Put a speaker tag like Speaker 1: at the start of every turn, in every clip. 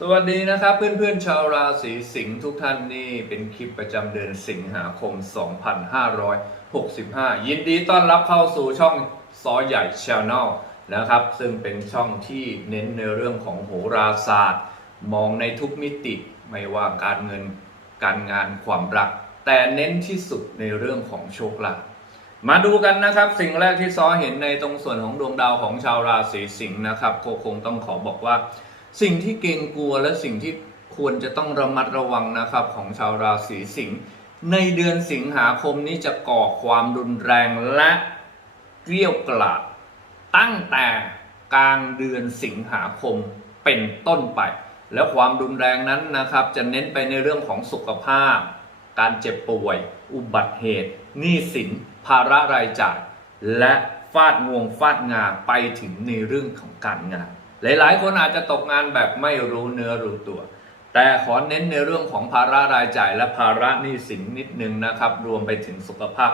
Speaker 1: สวัสดีนะครับเพื่อนๆชาวราศีสิงห์ทุกท่านนี่เป็นคลิปประจำเดือนสิงหาคม 2565 ยินดีต้อนรับเข้าสู่ช่องซอใหญ่ช n แนลนะครับ ซึ่งเป็นช่องที่เน้นในเรื่องของโหราศาสตร์ มองในทุกมิติไม่ว่าการเงินการงานความรัก แต่เน้นที่สุดในเรื่องของโชคลาภมาดูกันนะครับ สิ่งแรกที่ซอเห็นในตรงส่วนของดวงดาวของชาวราศีสิงห์นะครับก็คงต้องขอบอกว่า สิ่งที่เกรงกลัวและสิ่งที่ควรจะต้องระมัดระวังนะครับของชาวราศีสิงห์ในเดือนสิงหาคมนี้จะก่อความรุนแรงและเกลี้ยวกล่อมตั้งแต่กลางเดือนสิงหาคมเป็นต้นไป และความรุนแรงนั้นนะครับ จะเน้นไปในเรื่องของสุขภาพ การเจ็บป่วย อุบัติเหตุหนี้สิน ภาระรายจ่าย และฟาดงวงฟาดงาไปถึงในเรื่องของการงาน หลายๆ คนอาจจะตกงานแบบไม่รู้เนื้อรู้ตัว แต่ขอเน้นในเรื่องของภาระรายจ่ายและภาระหนี้สินนิดนึงนะครับ รวมไปถึงสุขภาพ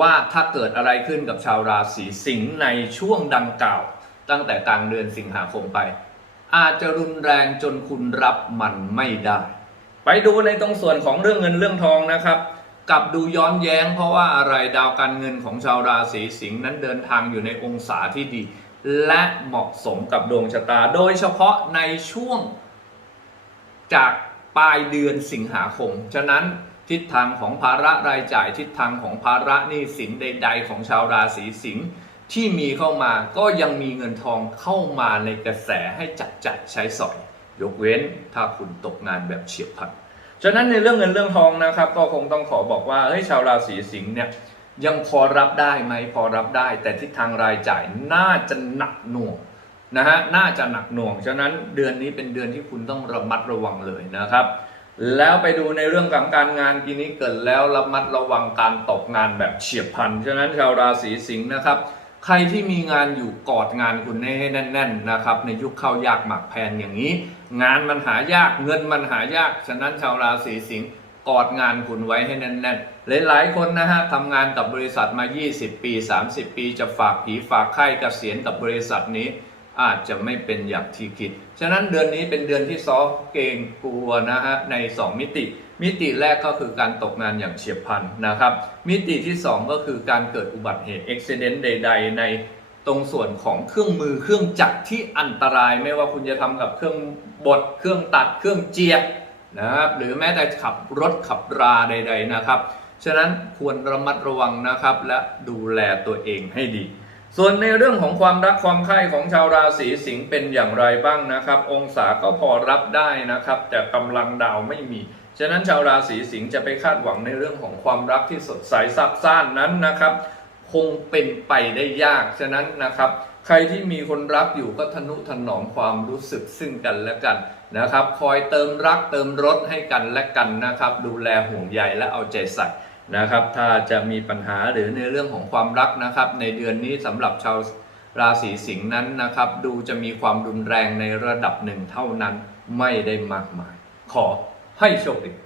Speaker 1: ว่าถ้าเกิดอะไรขึ้นกับชาวราศีสิงห์ในช่วงดังกล่าว ตั้งแต่กลางเดือนสิงหาคมไป อาจจะรุนแรงจนคุณรับมันไม่ได้ ไปดูในตรงส่วนของเรื่องเงินเรื่องทองนะครับกลับดูย้อนแย้งเพราะว่าอะไรดาวการเงินของชาวราศีสิงห์นั้นเดินทางอยู่ในองศาที่ดี และเหมาะสมกับดวงชะตา โดยเฉพาะในช่วงจากปลายเดือนสิงหาคม ฉะนั้นทิศทางของภาระรายจ่ายทิศทางของภาระหนี้สินใด ๆ ของชาวราศีสิงห์ที่มีเข้ามาก็ยังมีเงินทองเข้ามาในกระแสให้จับจัดใช้สอย ยกเว้นถ้าคุณตกงานแบบเฉียบพลันฉะนั้นในเรื่องเงินเรื่องทองนะครับ ก็คงต้องขอบอกว่าเฮ้ยชาวราศีสิงห์เนี่ย ยังพอรับได้ไหมพอรับได้ แต่ทิศทางรายจ่ายน่าจะหนักหน่วงนะฮะน่าจะหนักหน่วง ฉะนั้นเดือนนี้เป็นเดือนที่คุณต้องระมัดระวังเลยนะครับ แล้วไปดูในเรื่องของการงานปีนี้เกิดแล้วระมัดระวังการตกงานแบบเฉียบพลันฉะนั้นชาวราศีสิงห์นะครับ ใครที่มีงานอยู่กอดงานคุณให้แน่น ๆนะครับ ในยุคเข้ายากหมักแพนอย่างนี้ งานมันหายากเงินมันหายาก ฉะนั้นชาวราศีสิงห์ กอดงานคุณไว้ให้แน่นๆ หลายๆคนนะฮะทำงานกับบริษัทมา 20 ปี 30 ปีจะฝากผีฝากไข้เกษียณกับบริษัทนี้ อาจจะไม่เป็นอย่างที่คิด ฉะนั้นเดือนนี้เป็นเดือนที่ซอเกรงกลัวนะฮะใน 2 มิติ มิติแรกก็คือการตกงานอย่างเฉียบพลันนะครับ มิติที่ 2 ก็คือการเกิดอุบัติเหตุอุบิเหตุใด ๆ ในตรงส่วนของเครื่องมือเครื่องจักรที่อันตรายไม่ว่าคุณจะทำกับเครื่องบดเครื่องตัดเครื่องเจียบ นะครับหรือแม้แต่ขับรถขับราใด ๆนะครับ ฉะนั้นควรระมัดระวังนะครับและดูแลตัวเองให้ดี ส่วนในเรื่องของความรักความใคร่ของชาวราศีสิงห์เป็นอย่างไรบ้างนะครับ องศาก็พอรับได้นะครับ แต่กำลังดาวไม่มี ฉะนั้นชาวราศีสิงห์จะไปคาดหวังในเรื่องของความรักที่สดใสซับซ่านนั้นนะครับ คงเป็นไปได้ยากฉะนั้นนะครับ ใครที่มีคนรักอยู่ก็ทนุถนอมความรู้สึกซึ่งกันและกันนะครับ คอยเติมรักเติมรสให้กันและกันนะครับ ดูแลห่วงใยและเอาใจใส่นะครับ ถ้าจะมีปัญหาหรือในเรื่องของความรักนะครับ ในเดือนนี้สำหรับชาวราศีสิงห์นั้นนะครับ ดูจะมีความรุนแรงในระดับหนึ่งเท่านั้นไม่ได้มากมาย ขอให้โชคดี